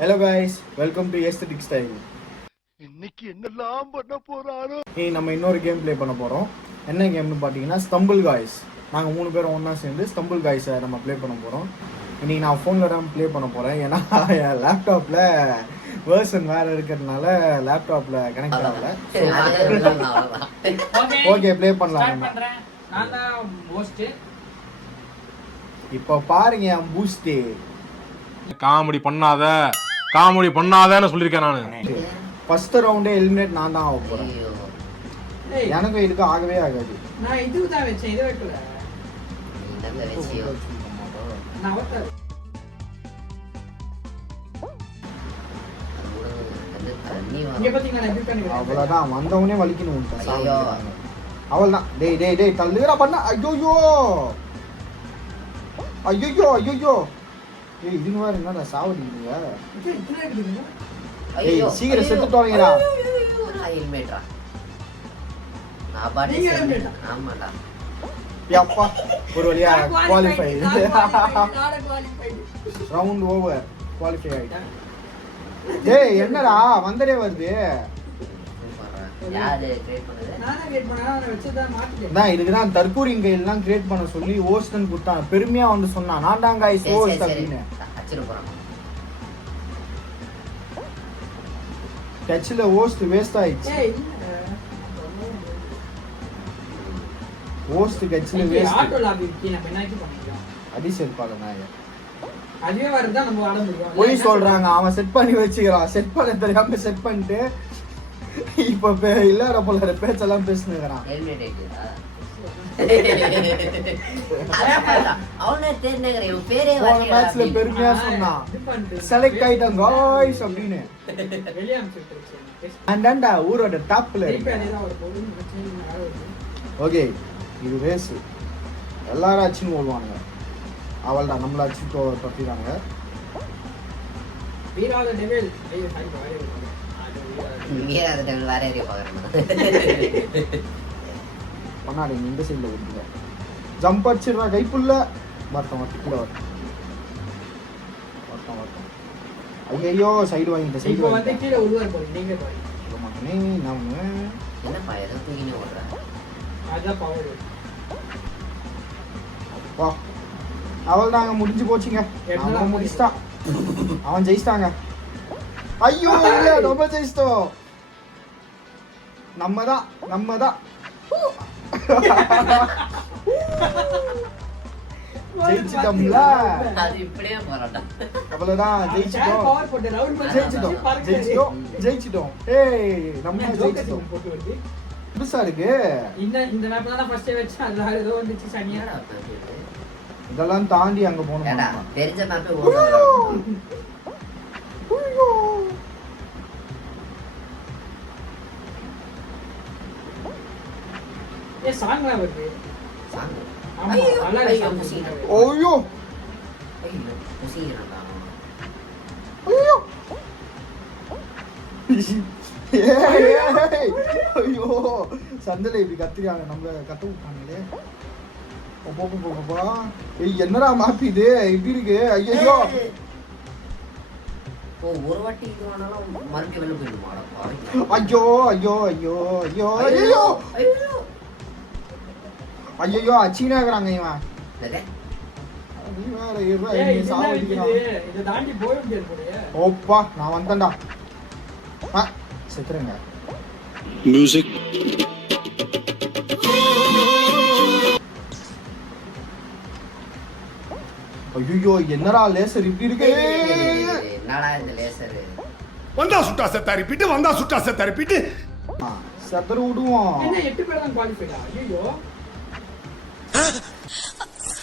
Hello guys, welcome to Aesthetic Style. இன்னைக்கு என்னெல்லாம் பண்ண போறாரோ. நம்ம இன்னொரு கேம் ப்ளே பண்ண போறோம். என்ன கேம்னு பாத்தீங்கன்னா Stumble Guys. நாங்க 3 பேரும் ஒண்ணா சேர்ந்து Stumble Guys நம்ம ப்ளே பண்ண போறோம். இன்னைக்கு நான் ஃபோன்ல தான் ப்ளே பண்ண போறேன். ஏன்னா என் லேப்டாப்ல வெர்ஷன் வேற இருக்கிறதுனால லேப்டாப்ல கனெக்ட் ஆகல. ஓகே ப்ளே பண்ணலாம். நான் தான் மோஸ்ட். இப்போ பாருங்க என் பூஸ்ட். காமெடி பண்ணாதன்னு சொல்லிருக்கேன் நானு. ஃபர்ஸ்ட் ரவுண்டே எலிமினேட் நான் தான் ஆக போறேன். எனக்கு இதுக்கு ஆகவே ஆகாது. நான் இதுக்கு தான் வெச்சேன், இத வைக்கல. நீ நல்ல வெச்சியோ. நான் வட்ட. இங்க பாத்தீங்களா நான் எப்படி பண்ணிருக்கேன். அவ்வளவுதான் வந்தவனே வலிக்கணும் சாவு. அவள்தான். டேய் தள்ளுடா பண்ண. ஐயோ. ஏய் இதுங்க வேற என்னடா சாவடிங்க. இதுல இருக்குங்க. ஏய் சீக்கிரம் செத்து போறீங்கடா. நான் ஹெல்மெட்ரா. நான் பாடி ஹெல்மெட். ஆமாடா. யப்பா ஒரு வழியா குவாலிஃபை. Round over. குவாலிஃபை ஆயிட்டா. டேய் என்னடா வந்ததே வருது. யாரு கிரியேட் பண்ணது? நானே கிரியேட் பண்ணா நான் வெச்சத மாத்திட்டேன். நான் இதுக்கு தான் தர்கூரின் கையில கிரியேட் பண்ண சொல்லி ஹோஸ்ட்னு கொடுத்தான். பெருமையா வந்து சொன்னா நான் தான் गाइस ஹோஸ்ட் அப்படினு. அச்சிர போறான். டச்ல ஹோஸ்ட் வேஸ்ட் ஆயிடுச்சு. ஏய் ஹோஸ்ட் டச்ல வேஸ்ட். ஆட்டோ லாபி கீ நம்ம என்னக்கி பண்ணிக்கலாம். அடிஷன் பால நாய. அதுவே வரதா நம்ம ஆட முடியும். போய் சொல்றாங்க அவன் செட் பண்ணி வச்சிரான். செட் பண்ண தெரியாம செட் பண்ணிட்டு இப்ப இல்லற போல பேச்செல்லாம் பேசுனேங்கறான். Helmet idea. அவனே தேர்னேங்கற இவன் பேரே வரல. மேட்ச்ல பெருமையா சொன்னான். செலக்ட் ஆயிட்டாங்க गाइस அப்படினு. வெளிய அனுப்பிச்சிட்டேன். அண்டண்டா ஊரோட டாப்ல இப்போ அதேதான் ஒரு பொருள் பிரச்சனை. ஓகே இது ரேஸ். எல்லாரும் அச்சின் ஓடுவாங்க. அவள்தான் நம்மள அச்சின் தப்பிறாங்க. வீராத டெவில் ஐயோ ஹை பாய். மீராத டெவில் வேற ஏரியா பாக்குறேன். பண்ணாடி இந்த சைடுல ஓடுங்க. ஜம்ப் அடிச்சிரா கைப்புள்ள. மொத்தம் கீழ வர. ஐயோ சைடு வாங்கிட்ட சைடு. இப்போ வந்து கீழ உழுவார் போறீங்க நீங்க பாருங்க. மகனே நாம என்னப்பா ஏதோ தூக்கினே ஓடுற. அத பவர். வா. அவள்தாங்க முடிஞ்சு போச்சுங்க. நம்ம முடிச்சிட்டா. அவன் ஜெயிச்சிட்டாங்க. ஐயோ இல்ல நம்ம ஜெயிச்சிட்டோம். நம்மதான் ஜெயிச்சிட்டோம்ல. அது இப்படியே போறடா. அவ்வளவுதான் ஜெயிச்சிட்டோம். பவர் போட்டு ரவுண்ட் பண்ணி ஜெயிச்சிட்டோம். ஏய் நம்ம ஜெயிச்சிட்டோம். போட்டு வந்து புதுசா இருக்கு. இந்த மேப்ல தான் ஃபர்ஸ்ட் வெச்சு அதுல ஏதோ வந்துச்சு சனியா. இதெல்லாம் தாண்டி அங்க போணும். ஏடா தெரிஞ்ச மேப்பே ஓடுறோம். ஏ சாங்ல வருது. சாங். ஆமா நல்லா இருக்கு. ஓய்யோ ஐயோ முசிறடா. ஐயோ ஐயோ சந்தல இப்படி கத்திராங்க. நம்ம கத்த விட்டாங்களே. போப்பா ஏய் என்னடா மாப்பி இது இப்படி இருக்கு. ஐயோ ஓ ஒரு வாட்டி இது ஆனாலும் மறுபடியும் வெளிய போயிடுமாடா. ஐயோ ஐயோ ஐயோ ஐயோ ஐயோ ஐயோ அச்சினாங்கறாங்க இவன். என்னது? நீ வேற இவன் ஏய் நீ இது சாவடிக்கிறான். இத தாண்டி போக முடியாது போலயே. ஓப்பா நான் வந்தேன்டா. செத்துறேங்க. மியூசிக் ஐயோ என்னடா லேசர் இப்படி இருக்கு. என்னடா இந்த லேசர்? வந்தா சுட்டா செத்த ரிப்பீட். சத்தர விடுவோம். என்ன 8 பேர் தான் குவாலிஃபைடா. ஐயோ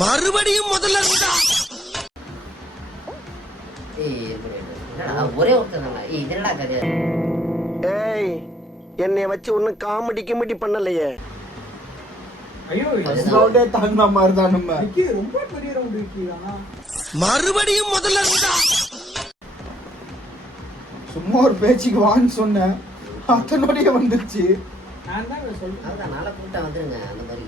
மறுபடியும் முதல்ல இருந்தா. ஏய் என்னடா ஒரே ஒருத்தன் தான். ஏய் என்னடா கதை? ஏய் என்னைய வச்சு ஒன்னும் காமெடி பண்ணலையே. ஐயோ ரவுண்டே தாண்டா மாதிரி தான் நம்ம. இது ரொம்ப பெரிய ரவுண்ட் இருக்குடா. மறுபடியும் முதல்ல இருந்தா. சும்மா ஒரு பேச்சுக்கு வான்னு சொன்னேன். அத்தனோடயே வந்துருச்சு. நான் தான் சொல்றேன். அதான் நாளை கூட்டா வந்துருங்க அந்த மாதிரி.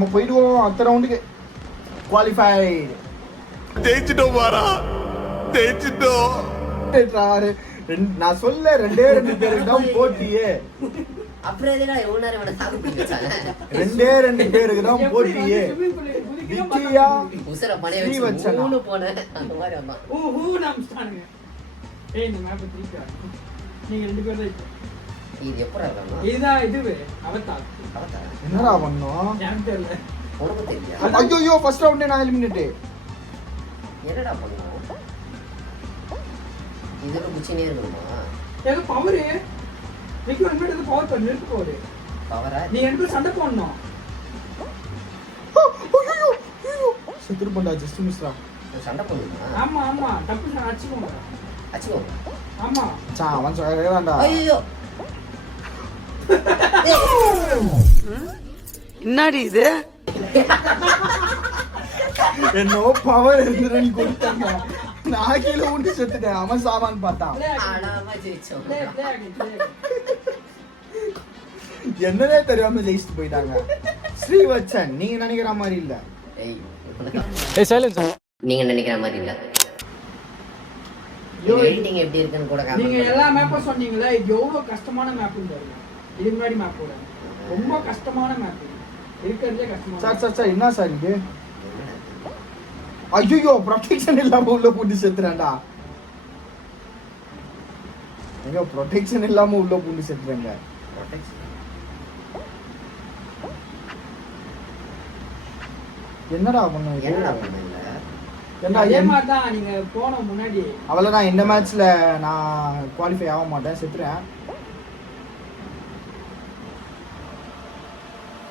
நம்ம போயிடுவோம் அடுத்த ரவுண்டுக்கு. குவாலிஃபைடு. ஜெயிச்சிட்டோம் பாரா, ஜெயிச்சிட்டோம். நான் சொல்ல 2 பேருக்கு தான் போட்டியே. அப்புறம் எதுனா எவ்வளவு நேரம் வேணா சாப்பிட்டு வச்சாங்க. 2 பேருக்கு தான் போட்டியே. விக்கியா உசர பணைய ஸ்ரீ வச்சு வச்சனா. 3 போனேன் அந்த மாதிரி அம்மா. நம்ஸ்டானுங்க. ஏய் இந்த மேப் திருப்பி நீங்க 2 பேர் தான். இது எப்பறா இருக்கணும்? இதுதான் இதுவே அவதார். அவதார். என்னடா பண்ணோம்? சாம்பியன்ல. உனக்கு தெரியா? ஐயோ ஃபர்ஸ்ட் ரவுண்டே நான் எலிமினேட். என்னடா பண்ணோம்? இதுல குச்சினே இருக்கணுமா? ஏதோ பவர் விக்கி ஒரு மினிட் பவர் பண்ணி நிறுத்து போடு. பவரா? நீ 2 பேர் சண்டை போடணும். ஐயோ செத்துரு பண்ணா ஜஸ்ட் மிஸ்ரா. சண்டை பண்ணுமா? ஆமா ஆமா டப்பு அடிச்சுக்கோங்க. அச்சோ. ஆமா சா அவன் சொல்றான்டா. ஐயோ. என்னடி இது? என்னோ பவர் இருந்துன்னு கொடுத்தாங்க. நான் கீழே ஊட்டி செத்துட்டேன். அவன் சாவான்னு பார்த்தான். ஆடாம ஜெயிச்சோம். என்னன்னே தெரியாம ஜெயிச்சுட்டு போயிட்டாங்க. ஸ்ரீவச்சன் நீங்க நினைக்கிற மாதிரி இல்ல. ஏய். நீங்க நினைக்கிற மாதிரி இல்ல. எடிட்டிங் எப்படி இருக்குன்னு கூட நீங்க காமிங்க. எல்லா மேப்பும் சொன்னீங்களே இது எவ்வளவு கஷ்டமான மேப்னு பாருங்க. இதுக்கு முன்னாடி மேப் போட ரொம்ப கஷ்டமான மேப். இருக்கிறதுலே கஷ்டமான. சார் என்ன சார் இது? ஐயோ ப்ரொடெக்ஷன் இல்லாம உள்ள பூட்டி செத்துறான்டா. ஐயோ ப்ரொடெக்ஷன் இல்லாம உள்ள பூட்டி செத்துறாங்க. என்னடா பண்ண? என்னடா பண்ணல? அதே மாதிரி தான் நீங்க போன முன்னாடி அவ்வளவுதான். இந்த மேட்ச்ல நான் குவாலிஃபை ஆக மாட்டேன், செத்துறேன்.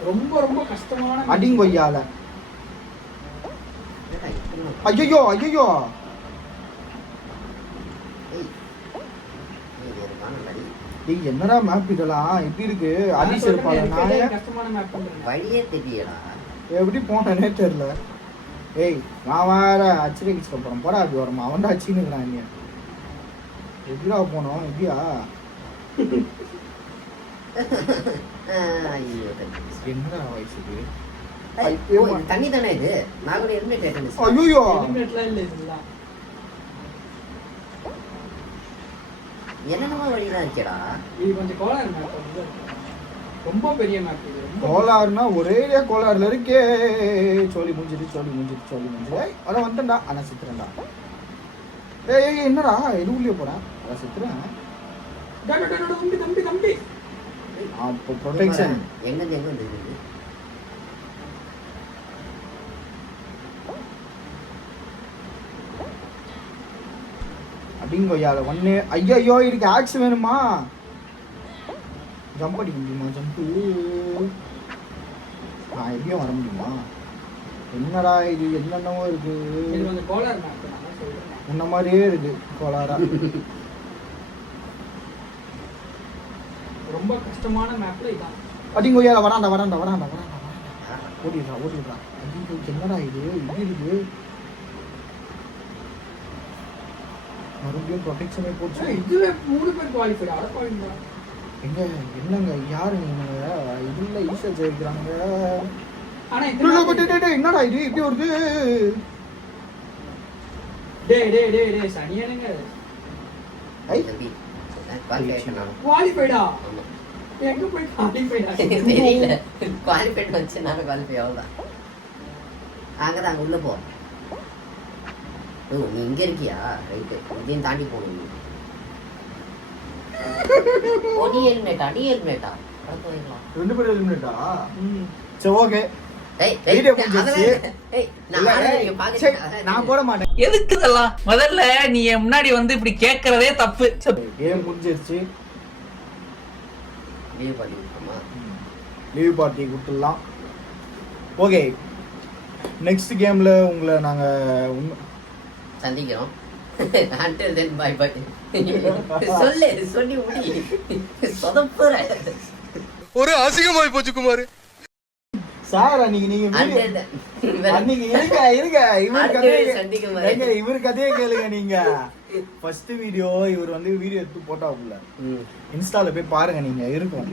ரொம்ப ரொம்ப கஷ்டமான அடிங்கொய்யால. ஐயோ ஐயோ ஏய் என்னடா மேப் இதெல்லாம் எப்படி இருக்கு? அடி செருப்பால நான் கஷ்டமான மேப் பண்றேன். வழியே தெரியலடா. எப்படி போனேனே தெரியல. ஏய் நான் வேற அச்சிரிக்கிச்சு போறேன். போடா அப்படி வரமா அவன் தான் அச்சின்னுக்கிறான். நீ எப்படிடா போனோம்? எப்படியா? ஐயோ என்னடா வயசுக்கு? ஐயோ தண்ணி தானே இது. நான் கூட ஹெல்மெட் ஏத்தேன். ஐயோ ஹெல்மெட்லாம் இல்ல இதெல்லாம். என்னென்னமோ வழிதான் இருக்கேடா. இது கொஞ்சம் கோளாறு மேப். ரொம்ப பெரிய மேப் இது. ரொம்ப கோளாறுனா ஒரே கோளாறுல இருக்கே. சோலி முடிஞ்சிட்டு அட வந்துட்டா. ஆனா சித்துறேன்டா. ஏய் என்னடா எதுக்குள்ளே போறேன்? அதான் சித்துறேன். தம்பி அப்போ ப்ரொடெக்ஷன் எங்க வந்து அடிங்கொய்யால ஒண்ணு. ஐயோ இதுக்கு ஆக்ஸ் வேணுமா? ஜம்ப் அடிக்க முடியுமா? ஜம்ப்பு நான் எப்படியும் வர முடியுமா? என்னடா இது என்னென்னவோ இருக்கு. இது கொஞ்சம் கோளாறு மேப் நான் சொல்றேன். உன்ன மாதிரியே இருக்கு கோளாரா. ரொம்ப கஷ்டமான மேப்ல இதான். அடிங்கொய்யால வராண்டா. ஓடிடுறா. அடிங்கோ என்னடா இது இப்படி இருக்கு? மறுபடியும் ப்ரொடெக்ஷனே போச்சு. இதுவே 3 பேர் குவாலிஃபைட். அட பாருங்க. என்னங்க யாரு நீங்க? இதுல ஈஸியா ஜெயிக்கிறாங்க. ஆனா இது என்னடா இது இப்படி வருது? டேய் சனியனுங்க. ஐ தம்பி குவாலிஃபிகேஷன் ஆகும். குவாலிஃபைடா? ஆமா. எங்க போய் குவாலிஃபைடா? தெரியல. குவாலிஃபைட் வச்சு நான் குவாலிஃபை அவ்வளோதான். அங்கதான் அங்க உள்ள போ. ஓ நீ இங்க இருக்கியா? ரைட்டு. இதையும் தாண்டி போகணும். ஓ நீ ஹெல்மெட்டா? அடுத்து வைக்கலாம். 2 பேர் எலிமினேட்டா? சரி ஓகே. ஏய் வீடியோ முடிஞ்சிருச்சு. நான் போட மாட்டேன். எதுக்கு இதெல்லாம்? முதல்ல நீ என் முன்னாடி வந்து இப்படி கேட்கறதே தப்பு. கேம் முடிஞ்சிருச்சு. லீவ் பண்ணிருக்கோமா? லீவ் பார்ட்டி கொடுத்துடலாம். ஓகே நெக்ஸ்ட் கேம்ல உங்களை நாங்க சந்திக்கிறோம். until then bye bye. சொல்லி முடி. சொதப்புற. ஒரு அசிங்கமாய் போச்சு குமார். சார் நீங்க அன்னைக்கு இருங்க இவர் கதையை கேளுங்க. நீங்க ஃபர்ஸ்ட் வீடியோ இவர் வந்து வீடியோ எடுத்து போட்டாப்புல இன்ஸ்டால போய் பாருங்க. நீங்க இருக்கும்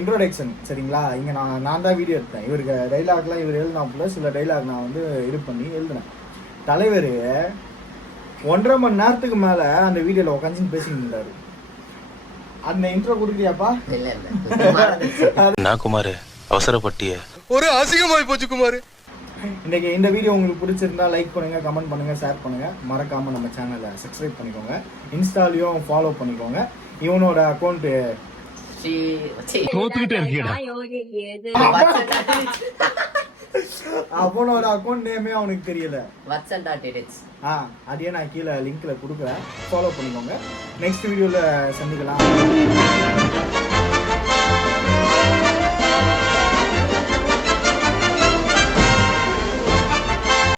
இன்ட்ரோடக்ஷன் சரிங்களா. இங்கே நான் தான் வீடியோ எடுத்தேன். இவருக்கு டைலாக்லாம் இவர் எழுதினாப்புல சில டைலாக் நான் வந்து இது பண்ணி எழுதினேன். தலைவர் 1.5 மணி நேரத்துக்கு மேலே அந்த வீடியோவில் உட்காந்து பேசிட்டு இருந்தாரு. அந்த இன்ட்ரோ கொடுக்குறியாப்பா? இல்ல இல்ல சும்மா இருந்துச்சு. நான் குமார் அவசரப்பட்டிய ஒரு அசிங்கமாய் போச்சு குமார். இன்னைக்கு இந்த வீடியோ உங்களுக்கு பிடிச்சிருந்தா லைக் பண்ணுங்க, கமெண்ட் பண்ணுங்க, ஷேர் பண்ணுங்க. மறக்காம நம்ம சேனலை சப்ஸ்கிரைப் பண்ணிக்கோங்க. இன்ஸ்டாலையும் ஃபாலோ பண்ணிக்கோங்க. இவனோட அக்கௌண்ட் அவனோட அக்கௌண்ட் நேமே அவனுக்கு தெரியல. அதையே நான் கீழே லிங்க்ல கொடுக்குறேன், ஃபாலோ பண்ணிக்கோங்க. நெக்ஸ்ட் வீடியோல சந்திக்கலாம்.